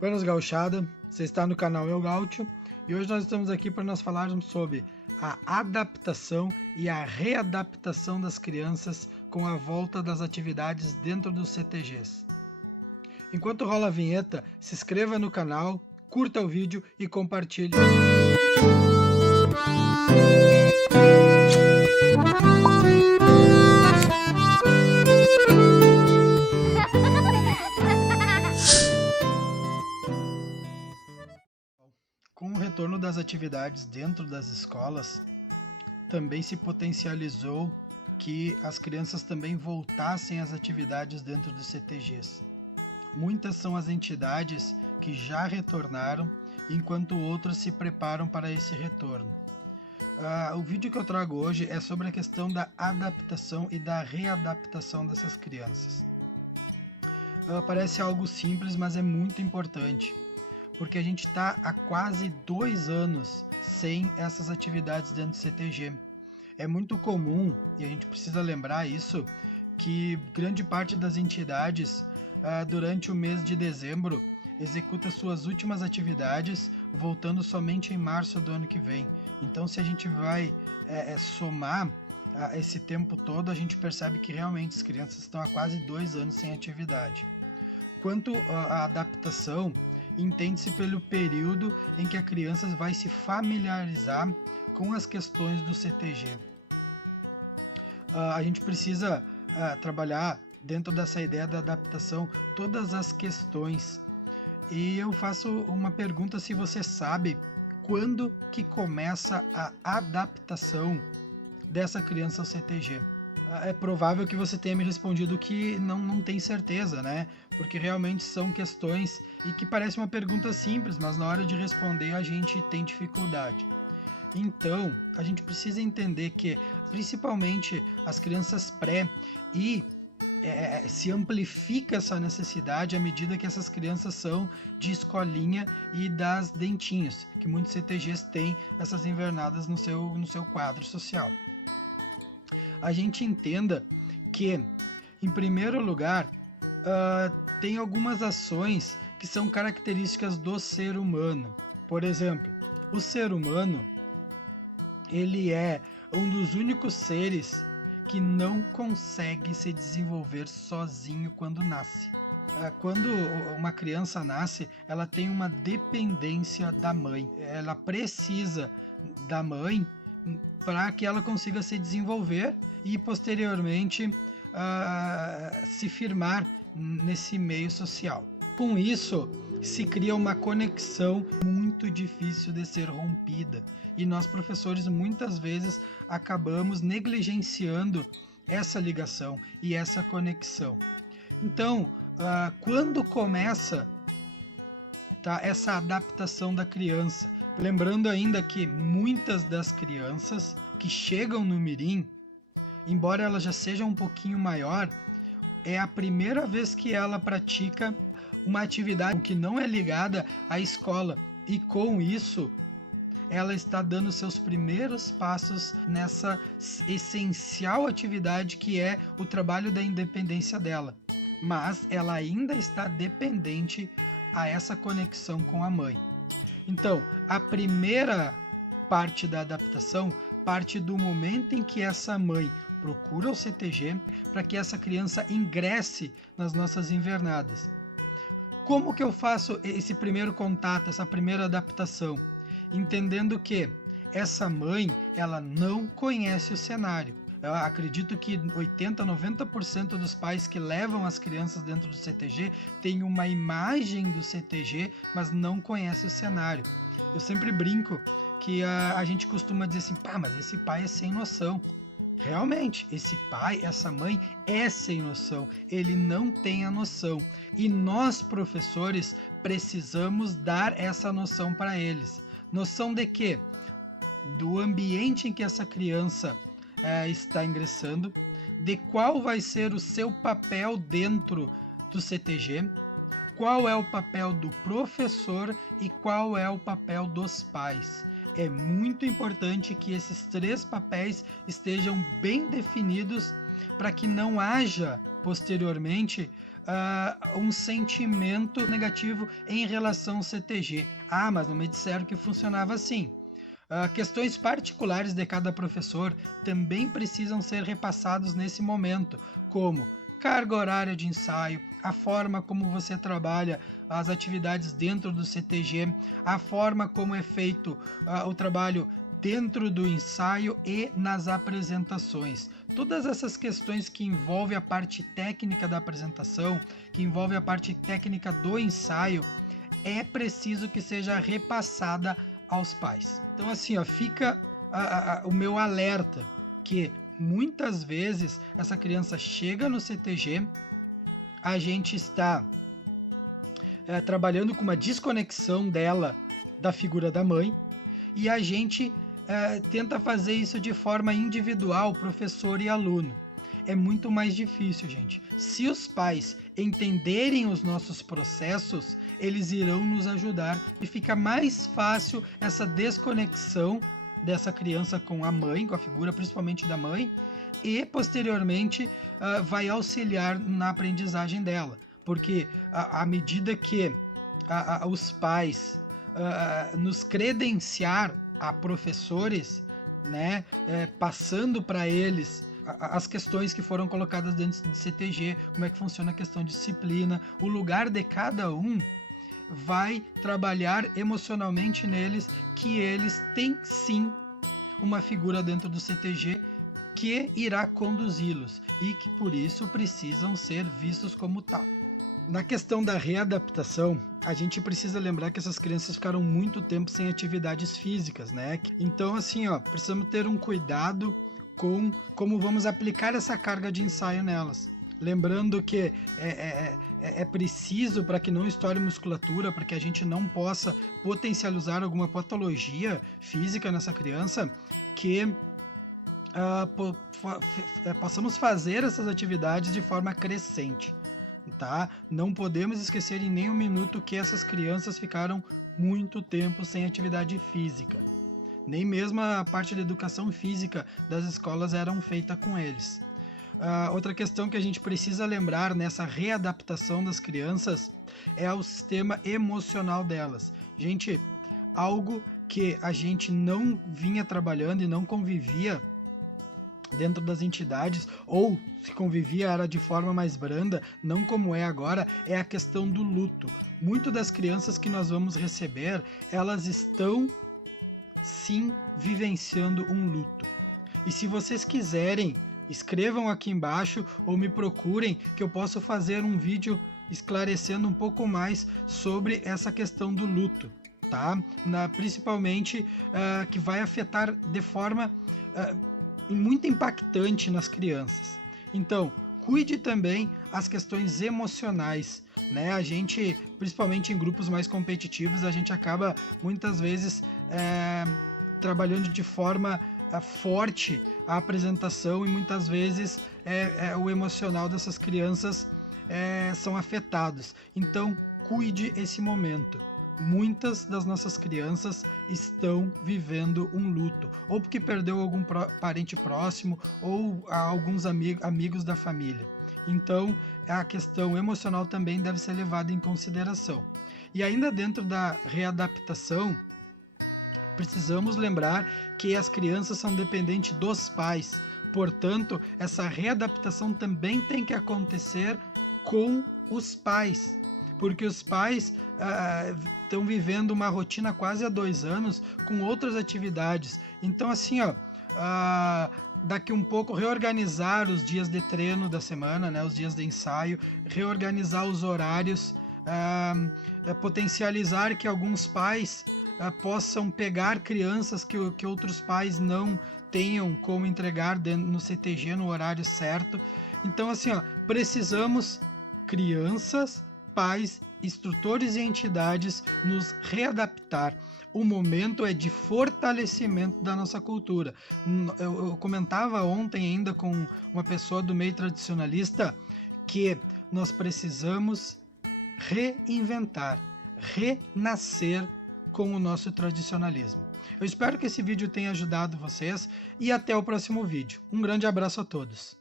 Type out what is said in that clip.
Buenas gauchada, você está no canal Eu Gaúcho e hoje nós estamos aqui para nós falarmos sobre a adaptação e a readaptação das crianças com a volta das atividades dentro dos CTGs. Enquanto rola a vinheta, se inscreva no canal, curta o vídeo e compartilhe. Com o retorno das atividades dentro das escolas, também se potencializou que as crianças também voltassem às atividades dentro dos CTGs. Muitas são as entidades que já retornaram, enquanto outras se preparam para esse retorno. O vídeo que eu trago hoje é sobre a questão da adaptação e da readaptação dessas crianças. Parece algo simples, mas é muito importante, porque a gente está há quase 2 anos sem essas atividades dentro do CTG. É muito comum, e a gente precisa lembrar isso, que grande parte das entidades, durante o mês de dezembro, executa suas últimas atividades, voltando somente em março do ano que vem. Então, se a gente vai somar esse tempo todo, a gente percebe que realmente as crianças estão há quase 2 anos sem atividade. Quanto à adaptação, entende-se pelo período em que a criança vai se familiarizar com as questões do CTG. A gente precisa trabalhar dentro dessa ideia da adaptação todas as questões. E eu faço uma pergunta: se você sabe quando que começa a adaptação dessa criança ao CTG. É provável que você tenha me respondido que não tem certeza, né? Porque realmente são questões e que parece uma pergunta simples, mas na hora de responder a gente tem dificuldade. Então, a gente precisa entender que, principalmente as crianças pré, se amplifica essa necessidade à medida que essas crianças são de escolinha e das dentinhos, que muitos CTGs têm essas invernadas no seu quadro social. A gente entenda que, em primeiro lugar, tem algumas ações que são características do ser humano. Por exemplo, o ser humano, ele é um dos únicos seres que não consegue se desenvolver sozinho quando nasce. Quando uma criança nasce, ela tem uma dependência da mãe. Ela precisa da mãe para que ela consiga se desenvolver e posteriormente se firmar nesse meio social. Com isso, se cria uma conexão muito difícil de ser rompida, e nós, professores, muitas vezes acabamos negligenciando essa ligação e essa conexão. Então, quando começa essa adaptação da criança? Lembrando ainda que muitas das crianças que chegam no mirim, embora ela já seja um pouquinho maior, é a primeira vez que ela pratica uma atividade que não é ligada à escola, e com isso ela está dando seus primeiros passos nessa essencial atividade que é o trabalho da independência dela, mas ela ainda está dependente a essa conexão com a mãe. Então, a primeira parte da adaptação parte do momento em que essa mãe procura o CTG para que essa criança ingresse nas nossas invernadas. Como que eu faço esse primeiro contato, essa primeira adaptação? Entendendo que essa mãe, ela não conhece o cenário. Eu acredito que 80, 90% dos pais que levam as crianças dentro do CTG têm uma imagem do CTG, mas não conhece o cenário. Eu sempre brinco que a gente costuma dizer assim: pá, mas esse pai é sem noção. Realmente, esse pai, essa mãe é sem noção, ele não tem a noção. E nós, professores, precisamos dar essa noção para eles. Noção de quê? Do ambiente em que essa criança está ingressando, de qual vai ser o seu papel dentro do CTG, qual é o papel do professor e qual é o papel dos pais. É muito importante que esses 3 papéis estejam bem definidos para que não haja posteriormente um sentimento negativo em relação ao CTG. Ah, mas não me disseram que funcionava assim. Questões particulares de cada professor também precisam ser repassados nesse momento, como carga horária de ensaio, a forma como você trabalha as atividades dentro do CTG, a forma como é feito o trabalho dentro do ensaio e nas apresentações. Todas essas questões que envolvem a parte técnica da apresentação, que envolvem a parte técnica do ensaio, é preciso que seja repassada aos pais. Então assim, fica o meu alerta que muitas vezes essa criança chega no CTG, a gente está trabalhando com uma desconexão dela da figura da mãe e a gente tenta fazer isso de forma individual, professor e aluno. É muito mais difícil, gente. Se os pais entenderem os nossos processos, eles irão nos ajudar e fica mais fácil essa desconexão dessa criança com a mãe, com a figura principalmente da mãe, e posteriormente vai auxiliar na aprendizagem dela. Porque à medida que os pais nos credenciar a professores, né, passando para eles as questões que foram colocadas dentro de CTG, como é que funciona a questão de disciplina, o lugar de cada um, vai trabalhar emocionalmente neles que eles têm sim uma figura dentro do CTG que irá conduzi-los e que por isso precisam ser vistos como tal. Na questão da readaptação, a gente precisa lembrar que essas crianças ficaram muito tempo sem atividades físicas, né? Então assim, precisamos ter um cuidado com como vamos aplicar essa carga de ensaio nelas. Lembrando que é preciso, para que não estoure musculatura, para que a gente não possa potencializar alguma patologia física nessa criança, que possamos fazer essas atividades de forma crescente. Tá? Não podemos esquecer em nenhum minuto que essas crianças ficaram muito tempo sem atividade física. Nem mesmo a parte da educação física das escolas eram feita com eles. Outra questão que a gente precisa lembrar nessa readaptação das crianças é o sistema emocional delas. Gente, algo que a gente não vinha trabalhando e não convivia dentro das entidades, ou se convivia era de forma mais branda, não como é agora, é a questão do luto. Muitas das crianças que nós vamos receber, elas estão sim vivenciando um luto. E se vocês quiserem, escrevam aqui embaixo ou me procurem que eu posso fazer um vídeo esclarecendo um pouco mais sobre essa questão do luto, tá? Principalmente que vai afetar de forma muito impactante nas crianças. Então, cuide também as questões emocionais, né? A gente, principalmente em grupos mais competitivos, a gente acaba muitas vezes trabalhando de forma forte a apresentação e muitas vezes o emocional dessas crianças são afetados. Então, cuide esse momento. Muitas das nossas crianças estão vivendo um luto, ou porque perdeu algum parente próximo, ou alguns amigos da família. Então, a questão emocional também deve ser levada em consideração. E ainda dentro da readaptação, precisamos lembrar que as crianças são dependentes dos pais. Portanto, essa readaptação também tem que acontecer com os pais, porque os pais estão vivendo uma rotina quase há 2 anos com outras atividades. Então assim, daqui um pouco reorganizar os dias de treino da semana, né, os dias de ensaio, reorganizar os horários, potencializar que alguns pais possam pegar crianças que outros pais não tenham como entregar no CTG no horário certo. Então assim, precisamos crianças, pais, instrutores e entidades nos readaptar. O momento é de fortalecimento da nossa cultura. Eu comentava ontem ainda com uma pessoa do meio tradicionalista que nós precisamos reinventar, renascer com o nosso tradicionalismo. Eu espero que esse vídeo tenha ajudado vocês e até o próximo vídeo. Um grande abraço a todos.